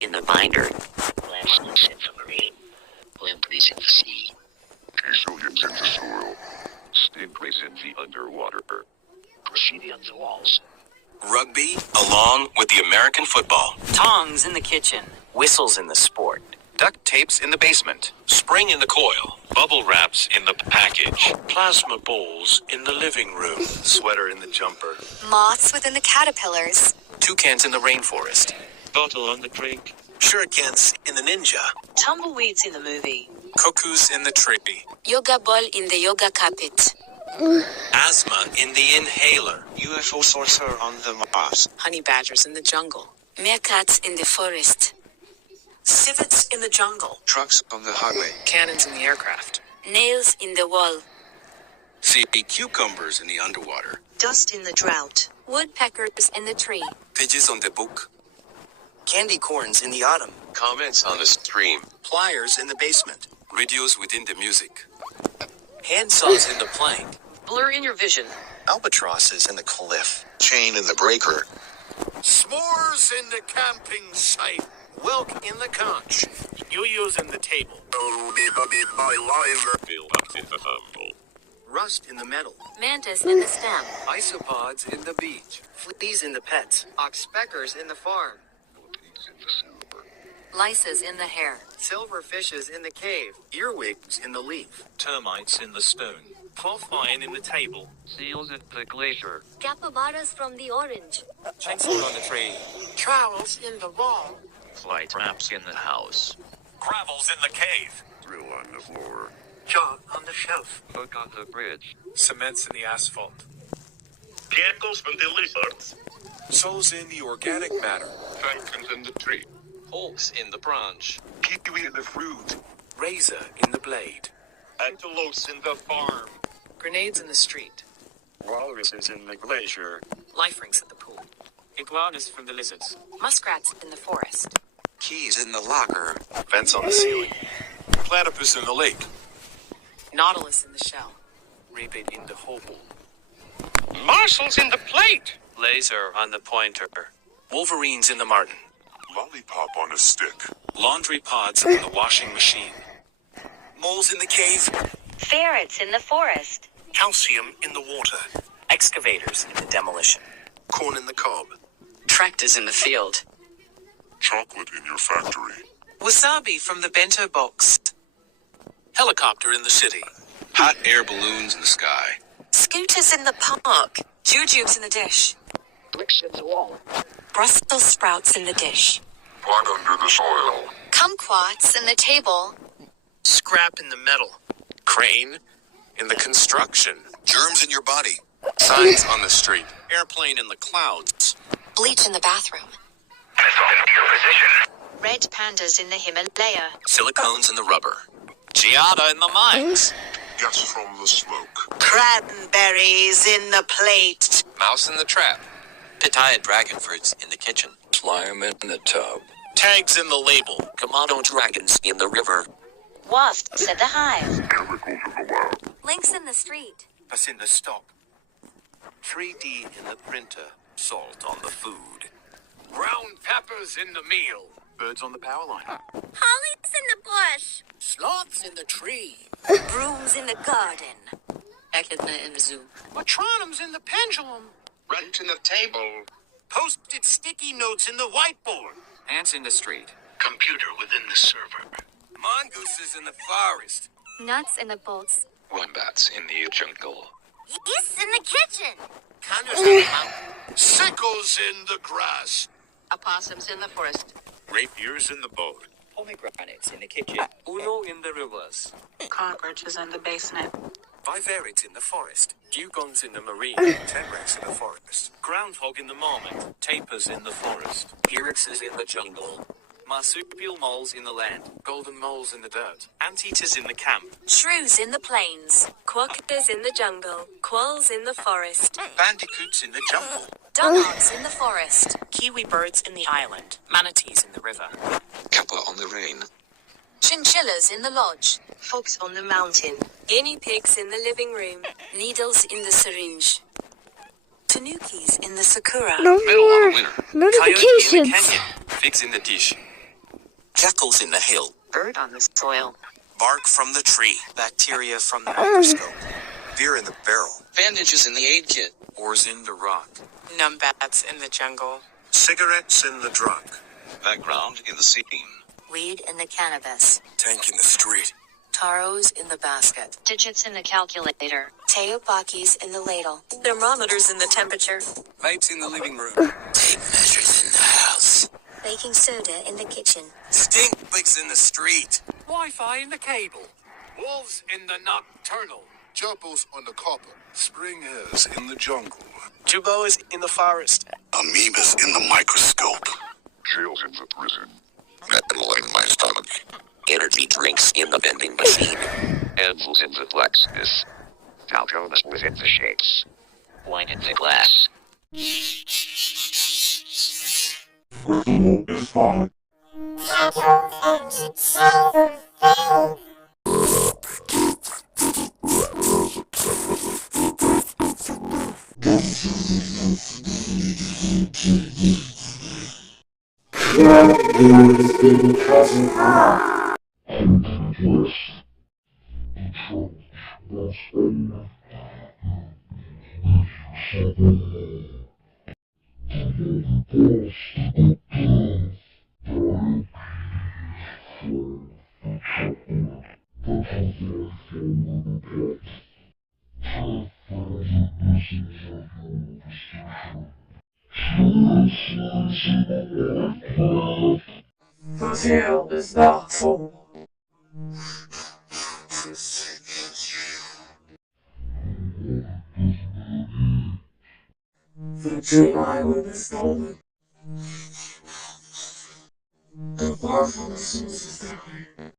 in the binder. Plastics in the marine. Limpreys in the sea. Aliens in the soil. Stingrays in the underwater. Graffiti on the walls. Rugby, along with the American football. Tongs in the kitchen. Whistles in the sport. Duct tapes in the basement. Spring in the coil. Bubble wraps in the package. Plasma balls in the living room. Sweater in the jumper. Moths within the caterpillars. Toucans in the rainforest. Bottle on the drink. Shurikens in the ninja. Tumbleweeds in the movie. Cuckoos in the tree. Yoga ball in the yoga carpet. Asthma in the inhaler. UFO sorcerer on the Mars. Honey badgers in the jungle. Meerkats in the forest. Civets in the jungle. Trucks on the highway. Cannons in the aircraft. Nails in the wall. See cucumbers in the underwater. Dust in the drought. Woodpeckers in the tree. Pages on the book. Candy corns in the autumn. Comments on the stream. Pliers in the basement. Radios within the music. Handsaws in the plank. Blur in your vision. Albatrosses in the cliff. Chain in the breaker. S'mores in the camping site. Wilk in the conch. Yo-yos in the table. Rust in the metal. Mantis in the stem. Isopods in the beach. Fleas in the pets. Oxpeckers in the farm. Lices in the hair. Silver fishes in the cave. Earwigs in the leaf. Termites in the stone. Cloth iron in the table. Seals at the glacier. Capybaras from the orange. Chainsaw on the tree. Trowels in the wall. Fly traps in the house. Gravels in the cave. Drill on the floor. Jog on the shelf. Hook on the bridge. Cements in the asphalt. Geckos from the lizards. Souls in the organic matter. Falcons in the tree. Hawks in the branch. Kiwi in the fruit. Razor in the blade. Antelopes in the farm. Grenades in the street. Walruses in the glacier. Life rings at the pool. Iguanas from the lizards. Muskrats in the forest. Keys in the locker. Vents on the ceiling. Platypus in the lake. Nautilus in the shell. Rabbit in the hobo. Marshals in the plate. Laser on the pointer. Wolverines in the martin. Lollipop on a stick. Laundry pods in the washing machine. Moles in the cave. Ferrets in the forest. Calcium in the water. Excavators in the demolition. Corn in the cob. Tractors in the field. Chocolate in your factory. Wasabi from the bento box. Helicopter in the city. Hot air balloons in the sky. Scooters in the park. Jujubes in the dish. Bricks in the wall. Brussels sprouts in the dish. Plug under the soil. Kumquats in the table. Scrap in the metal. Crane in the construction. Germs in your body. Signs on the street. Airplane in the clouds. Bleach in the bathroom. Red pandas in the Himalaya. Silicones in the rubber. Giada in the mines. Gas from the smoke. Cranberries in the plate. Mouse in the trap. Pitaya dragon fruits in the kitchen. Slime in the tub. Tags in the label. Komodo dragons in the river. Wasps at the hive. Chemicals in the lab. Lynx in the street. Us in the stock. 3D in the printer. Salt on the food. Brown peppers in the meal. Birds on the power line. Hollies in the bush. Sloths in the tree. Brooms in the garden. Echidna in the zoo. Metronome in the pendulum. Rent in the table. Posted sticky notes in the whiteboard. Ants in the street. Computer within the server. Mongooses in the forest. Nuts in the bolts. Wombats in the jungle. Geese in the kitchen. Connors in the mountain. Sickles in the grass. Opossums in the forest. Rapiers in the boat. Pomegranates in the kitchen. Uno in the rivers. Cockroaches in the basement. Vivarids in the forest. Dugons in the marine. Tenrex in the forest. Groundhog in the marmot. Tapirs in the forest. Hyraxes in the jungle. Marsupial moles in the land. Golden moles in the dirt. Anteaters in the camp. Shrews in the plains. Quokkas in the jungle. Quolls in the forest. Bandicoots in the jungle. Dugongs in the forest. Kiwi birds in the island. Manatees in the river. Kappa on the rain. Chinchillas in the lodge. Fox on the mountain. Guinea pigs in the living room. Needles in the syringe. Tanukis in the sakura. Medal on the winner. Notifications. Coyote in the canyon. Figs in the dish. Geckos in the hill. Bird on the soil. Bark from the tree. Bacteria from the microscope. Beer in the barrel. Bandages in the aid kit. Oars in the rock. Numbats in the jungle. Cigarettes in the drug. Background in the scene. Weed in the cannabis. Tank in the street. Taros in the basket. Digits in the calculator. Teopakis in the ladle. Thermometers in the temperature. Vapes in the living room. Tape measures in the house. Baking soda in the kitchen. Stink pigs in the street. Wi-Fi in the cable. Wolves in the nocturnal. Gerbils on the copper. Spring hares in the jungle. Juboas in the forest. Amoebas in the microscope. Jails in the prison. Metal in my stomach. Energy drinks in the vending machine. Anvils in the blacksmith. Falcones within the shapes. Wine in the glass. The tale is not full. The Dream Island is stolen. The Marvelous is dying.